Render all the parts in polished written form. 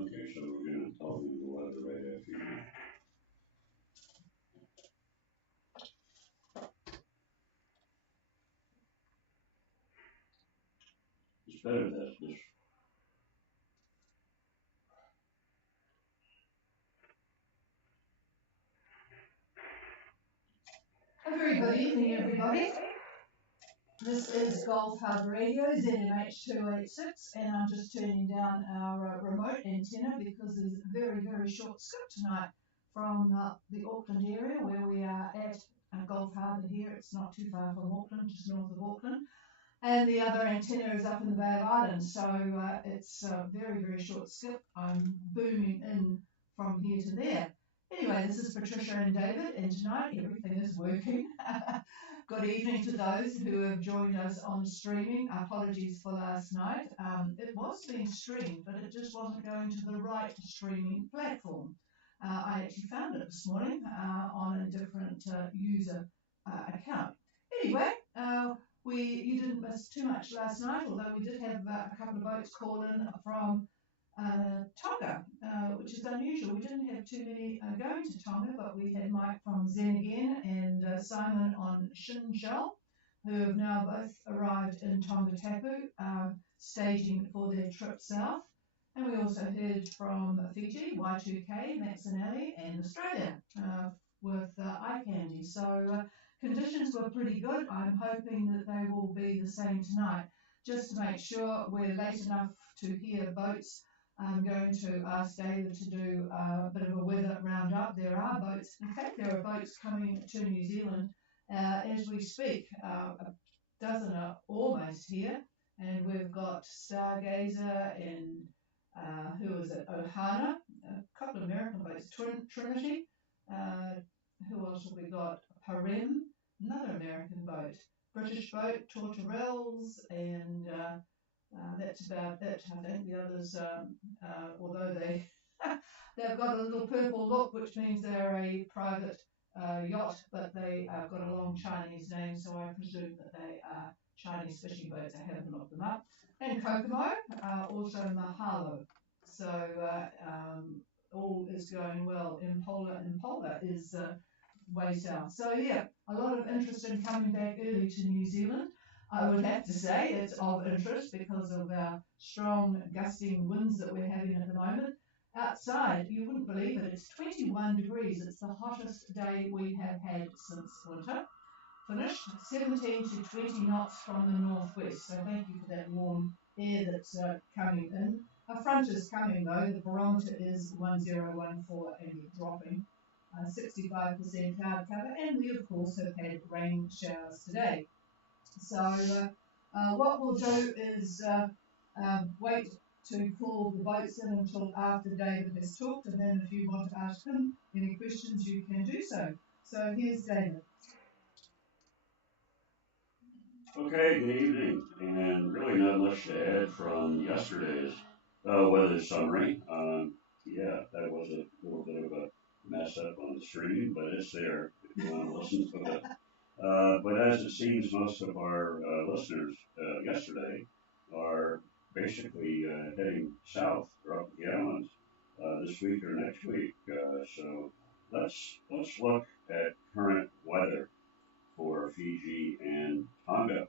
Okay, so we're going to tell you the weather right after you. It's better that this. A very good evening, everybody. This is Golf Harbour Radio, ZMH286, and I'm just turning down our remote antenna because there's a very, very short skip tonight from the Auckland area where we are at Golf Harbour here. It's not too far from Auckland, just north of Auckland. And the other antenna is up in the Bay of Islands, so it's a very, very short skip. I'm booming in from here to there. Anyway, this is Patricia and David, and tonight everything is working. Good evening to those who have joined us on streaming. Apologies for last night. It was being streamed, but it just wasn't going to the right streaming platform. I actually found it this morning on a different user account. Anyway, you didn't miss too much last night, although we did have a couple of boats call in from Tonga, which is unusual. We didn't have too many going to Tonga, but we had Mike from Zen again and Simon on Shinshell, who have now both arrived in Tonga Tapu, staging for their trip south. And we also heard from Fiji, Y2K, Max and Ali, and Australia with eye candy. So conditions were pretty good. I'm hoping that they will be the same tonight. Just to make sure we're late enough to hear boats, I'm going to ask David to do a bit of a weather roundup. There are boats, in fact, there are boats coming to New Zealand as we speak. A dozen are almost here, and we've got Stargazer and who is it? Ohana, a couple of American boats, Trinity. Who else have we got? Parem, another American boat. British boat, Tortorells, and that's about it. I think the others, although they've got a little purple look, which means they're a private yacht, but they have got a long Chinese name, so I presume that they are Chinese fishing boats. I haven't looked them up. And Kokomo, also Mahalo. So all is going well. Impola is way south. So yeah, a lot of interest in coming back early to New Zealand. I would have to say it's of interest because of our strong gusting winds that we're having at the moment. Outside, you wouldn't believe it, it's 21 degrees. It's the hottest day we have had since winter. Finished 17 to 20 knots from the northwest. So thank you for that warm air that's coming in. A front is coming though. The barometer is 1014 and dropping. 65% cloud cover, and we of course have had rain showers today. So what we'll do is wait to call the boats in until after David has talked, and then if you want to ask him any questions, you can do so. So here's David. Okay, good evening, and really not much to add from yesterday's weather summary. Yeah, that was a little bit of a mess up on the stream, but it's there if you want to listen to it. But as it seems, most of our listeners yesterday are basically heading south or up the islands this week or next week. So let's look at current weather for Fiji and Tonga.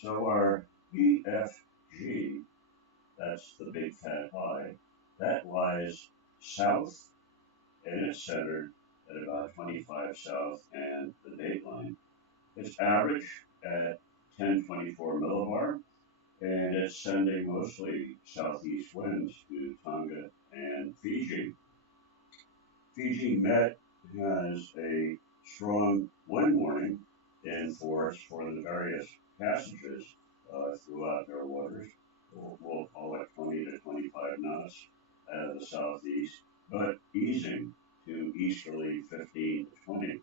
So our BFG, that's the big fat high, that lies south and it's centered at about 25 south and the dateline. It's average at 1024 millibar and it's sending mostly southeast winds to Tonga and Fiji. Fiji Met has a strong wind warning in force for the various passages throughout their waters. We'll call it 20 to 25 knots out of the southeast, but easing to easterly 15 to 20,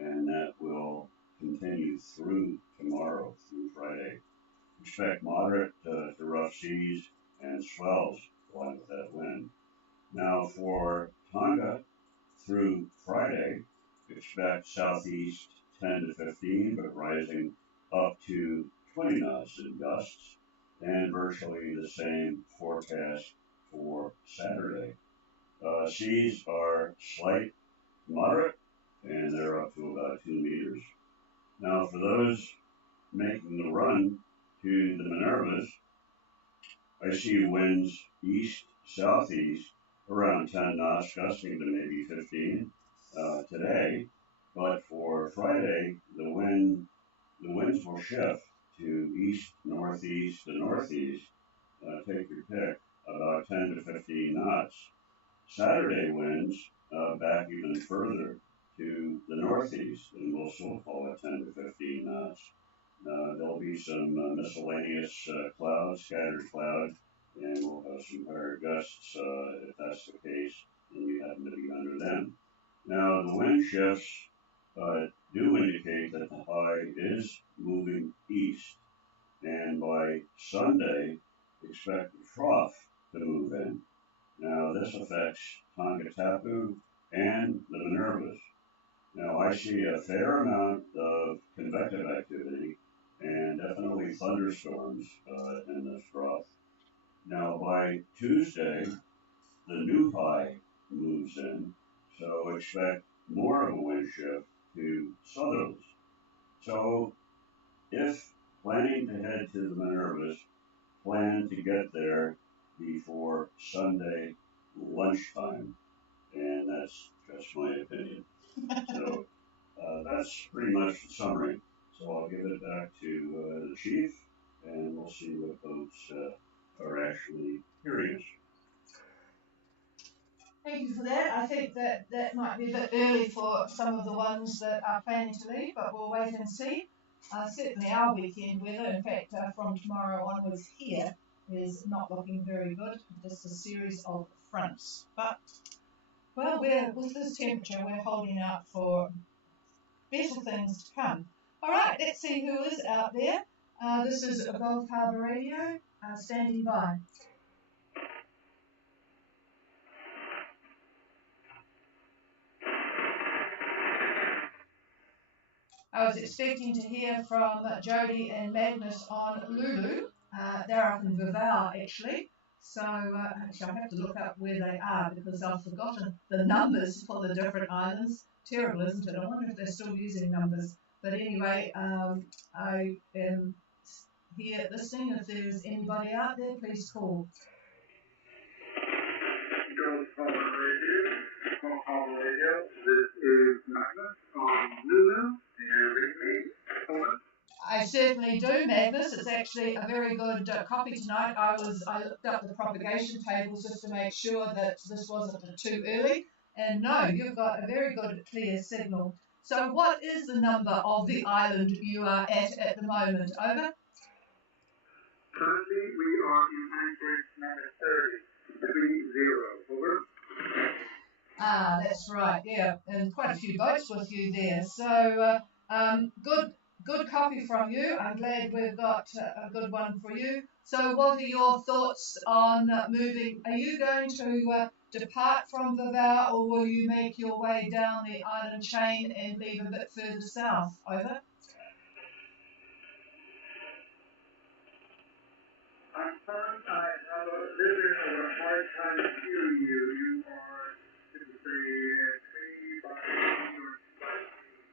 and that will continue through tomorrow, through Friday. Expect moderate to rough seas and swells along with that wind. Now for Tonga, through Friday, expect southeast 10 to 15, but rising up to 20 knots in gusts, and virtually the same forecast for Saturday. Seas are slight, moderate, and they're up to about 2 meters. Now, for those making the run to the Minervas, I see winds east southeast around 10 knots, gusting to maybe 15 today. But for Friday, the winds will shift to east northeast to northeast. Take your pick, about 10 to 15 knots. Saturday winds back even further to the northeast, and we'll still call it 10 to 15 knots. There'll be some miscellaneous clouds, scattered cloud, and we'll have some higher gusts if that's the case, and we happen to be under them. Now, the wind shifts do indicate that the high is moving east, and by Sunday, expect the trough to move in. Now, this affects Tongatapu and the Minervas. Now, I see a fair amount of convective activity and definitely thunderstorms in this trough. Now, by Tuesday, the new high moves in, so expect more of a wind shift to southerlies. So, if planning to head to the Minervas, plan to get there before Sunday lunchtime, and that's just my opinion. So that's pretty much the summary. So I'll give it back to the chief, and we'll see what boats are actually hearing us. Thank you for that. I think that might be a bit early for some of the ones that are planning to leave, but we'll wait and see. Certainly our weekend weather, in fact, from tomorrow onwards here, is not looking very good. Just a series of fronts. But, well, with this temperature, we're holding out for better things to come. All right, let's see who is out there. This is Gulf Harbour Radio, standing by. I was expecting to hear from Jody and Magnus on Lulu. They're up in Vivau, actually. So actually, I'll have to look up where they are because I've forgotten the numbers for the different islands. Terrible, isn't it? I wonder if they're still using numbers. But anyway, I am here listening. If there's anybody out there, please call. This is Magnus on Lulu. I certainly do, Magnus. It's actually a very good copy tonight. I looked up the propagation tables just to make sure that this wasn't too early. And no, you've got a very good clear signal. So what is the number of the island you are at the moment? Over? Currently, we are in anchorage number 30, 30. Over. Ah, that's right, yeah. And quite a few boats with you there. So good copy from you. I'm glad we've got a good one for you. So what are your thoughts on moving? Are you going to depart from Vivau, or will you make your way down the island chain and leave a bit further south? Over. I'm sorry, I have a little bit of a hard time hearing you. You are, should we say, 3 by 2 or 2 by 3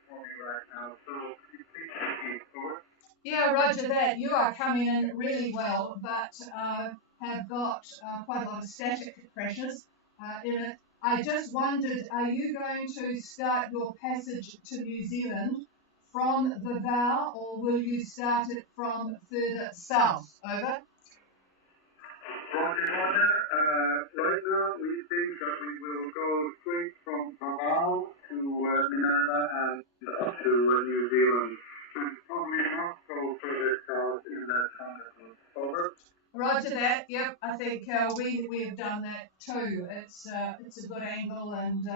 for me right now. So, could you please repeat, over? Yeah, roger that. You are coming in really well, but have got quite a lot of static pressures in it. I just wondered, are you going to start your passage to New Zealand from Vivau, or will you start it from further south? Over. Roger, Roger. Right now, we think that we will go straight from Vivau to Minerva and up to New Zealand. And probably not go further south in that continent. Over. Roger that. Yep, I think we have done that too. It's a good angle, and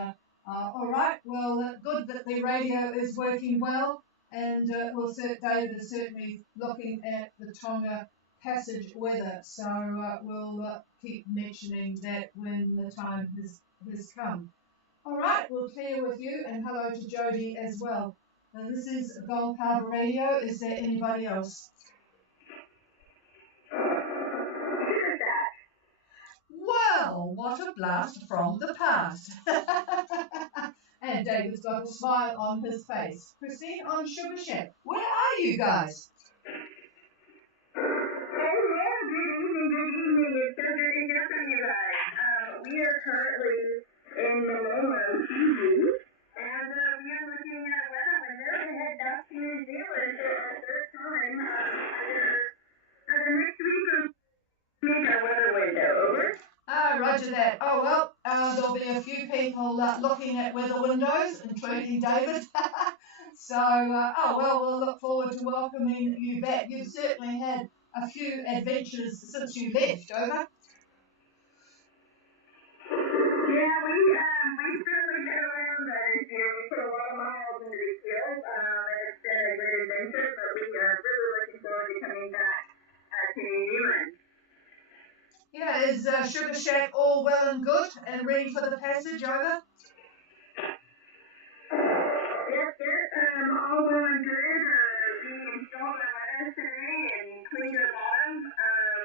all right. Well, good that the radio is working well, and David is certainly looking at the Tonga passage weather, so we'll keep mentioning that when the time has come. All right, we'll clear with you, and hello to Jody as well. This is Gulf Harbour Radio. Is there anybody else? Well, Well, what a blast from the past. And David's got a smile on his face. Christine on Sugar Shack. Where are you guys? It's so good to hear from you guys. We are currently in Malolo, Fiji, and we are looking at a weather window to head back to New Zealand for our third time. The next week we'll make our weather window. Over. Roger that. Oh, well, there'll be a few people looking at weather windows, including David. So, we'll look forward to welcoming you back. You've certainly had a few adventures since you left, over. Yeah, we certainly been around this year. We put a lot of miles into these fields, and it's been a great adventure, but we are really looking forward to coming back to New Zealand. Yeah, is Sugar Shack all well and good and ready for the passage, over? Yes, all well and good. We installed our letters today and cleaned the bottom,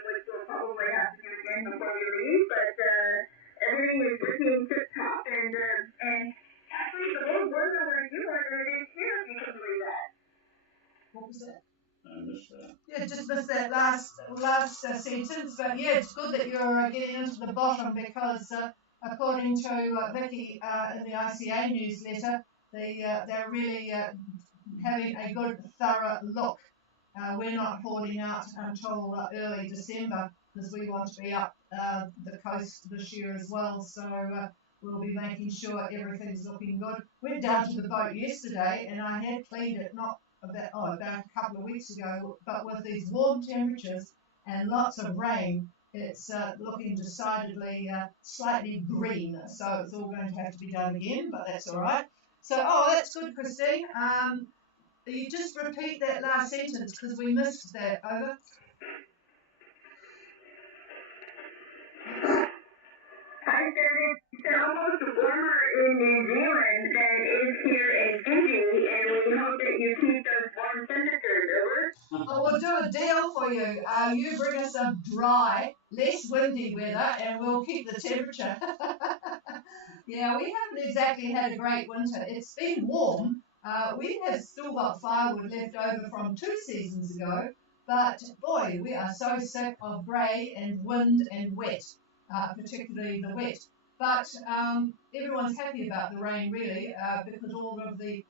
which we'll probably have to do again before we leave, but everything is looking tip-top, and actually the little window where you are going to here, if you can believe that. What was that? I missed that. Yeah, just missed that last sentence, but yeah, it's good that you're getting into the bottom because according to Vicky in the ICA newsletter, they're really having a good thorough look. We're not holding out until early December because we want to be up the coast this year as well, so we'll be making sure everything's looking good. Went down to the boat yesterday and I had cleaned it about a couple of weeks ago, but with these warm temperatures and lots of rain, it's looking decidedly slightly green, so it's all going to have to be done again, but that's all right. So, that's good, Christine. You just repeat that last sentence because we missed that, over. I said it's almost warmer in New Zealand than it is here in Fiji, and we hope that you keep those warm temperatures, over. Oh, we'll do a deal for you. You bring us some dry, less windy weather, and we'll keep the temperature. Yeah, we haven't exactly had a great winter. It's been warm. We have still got firewood left over from 2 seasons ago, but boy, we are so sick of grey and wind and wet, particularly the wet. But everyone's happy about the rain, really, because all of the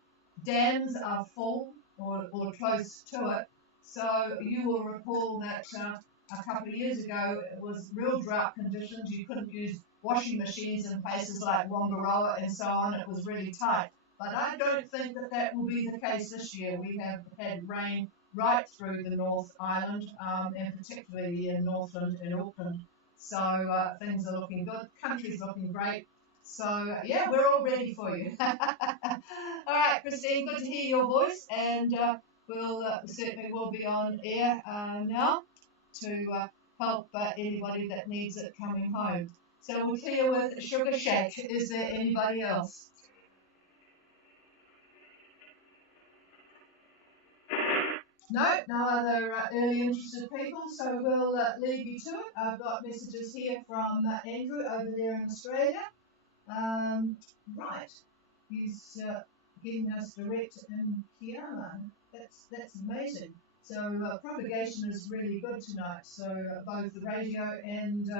dams are full or close to it. So you will recall that a couple of years ago it was real drought conditions. You couldn't use washing machines in places like Wongaroa and so on. It was really tight. But I don't think that will be the case this year. We have had rain right through the North Island, and particularly in Northland and Auckland. So things are looking good. Country's looking great. So, yeah, we're all ready for you. All right, Christine, good to hear your voice, and we'll certainly will be on air now to help anybody that needs it coming home. So we're clear with Sugar Shack. Is there anybody else? No other early interested people, so we'll leave you to it. I've got messages here from Andrew over there in Australia. Right, he's giving us direct in Kiama. That's amazing. So propagation is really good tonight. So both the radio and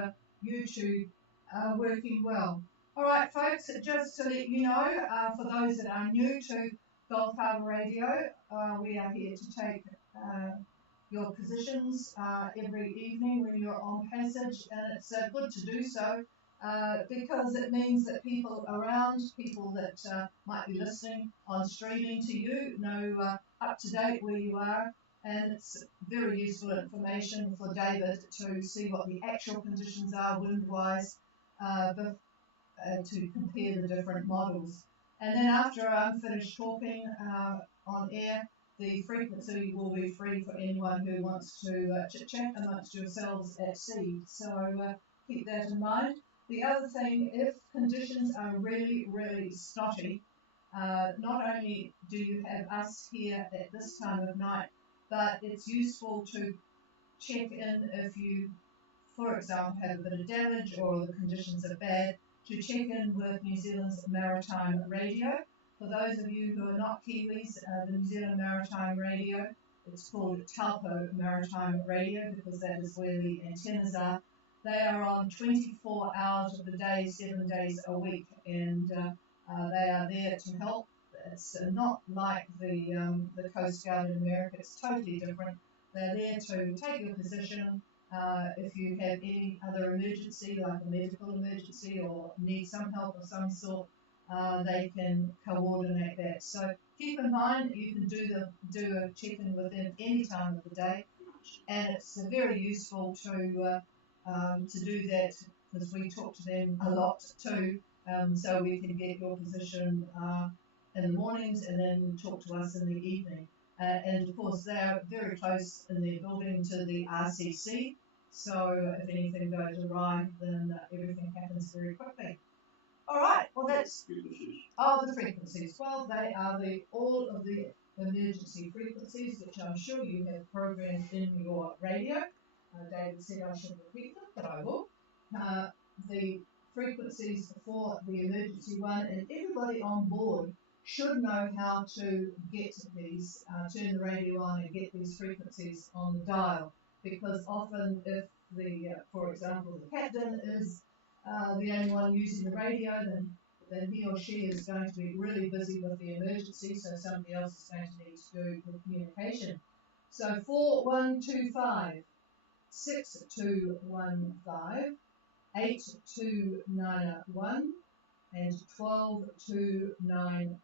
YouTube are working well. All right, folks, just to let you know, for those that are new to Gulf Harbour Radio, we are here to take your positions every evening when you're on passage, and it's good to do so because it means that people around, people that might be listening on streaming to you, know up to date where you are, and it's very useful information for David to see what the actual conditions are wind-wise to compare the different models. And then after I'm finished talking on air, the frequency will be free for anyone who wants to chit-chat amongst yourselves at sea. So keep that in mind. The other thing, if conditions are really, really snotty, not only do you have us here at this time of night, but it's useful to check in if you for example, have a bit of damage or the conditions are bad, to check in with New Zealand's Maritime Radio. For those of you who are not Kiwis, the New Zealand Maritime Radio, it's called Taupo Maritime Radio because that is where the antennas are. They are on 24 hours of the day, 7 days a week, and they are there to help. It's not like the Coast Guard in America. It's totally different. They're there to take your position. If you have any other emergency, like a medical emergency or need some help of some sort, they can coordinate that. So keep in mind you can do a check-in with them any time of the day, and it's very useful to do that because we talk to them a lot too, so we can get your position in the mornings and then talk to us in the evening. And of course, they're very close in their building to the RCC, so if anything goes awry, then everything happens very quickly. All right, well that's the frequencies. Well, they are all of the emergency frequencies, which I'm sure you have programmed in your radio. David said I should repeat them, but I will. The frequencies for the emergency one, and everybody on board should know how to get these, turn the radio on and get these frequencies on the dial, because often if for example, the captain is the only one using the radio, then he or she is going to be really busy with the emergency, so somebody else is going to need to do the communication. So 4125, 6215, 8291, and 12290.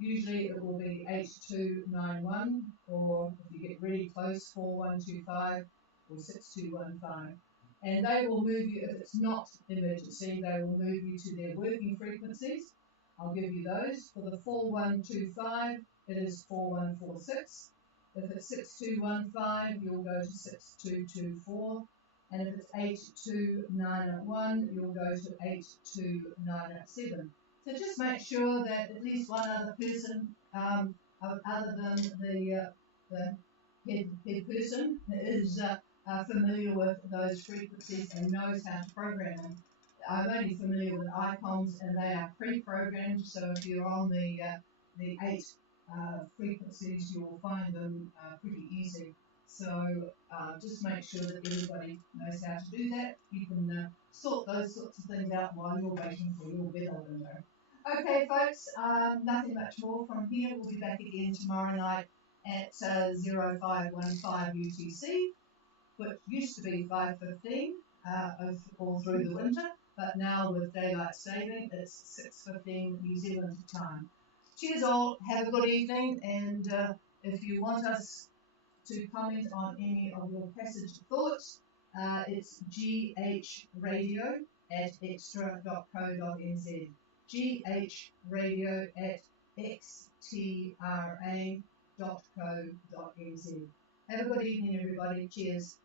Usually it will be 8291, or if you get really close, 4125 or 6215. And they will move you, if it's not emergency, they will move you to their working frequencies. I'll give you those. For the 4125, it is 4146. If it's 6215, you'll go to 6224. And if it's 8291, you'll go to 8297. So just make sure that at least one other person, other than the head person, is familiar with those frequencies and knows how to program them. I'm only familiar with ICOMs, and they are pre-programmed, so if you're on the 8 frequencies, you'll find them pretty easy. So just make sure that everybody knows how to do that. You can sort those sorts of things out while you're waiting for your weather window. Okay, folks, nothing much more from here. We'll be back again tomorrow night at 0515 UTC, which used to be 5:15 all through the winter, but now with daylight saving, it's 6:15 New Zealand time. Cheers all, have a good evening, and if you want us to comment on any of your passage thoughts, it's ghradio@extra.co.nz, ghradio@xtra.co.nz. Have a good evening, everybody. Cheers.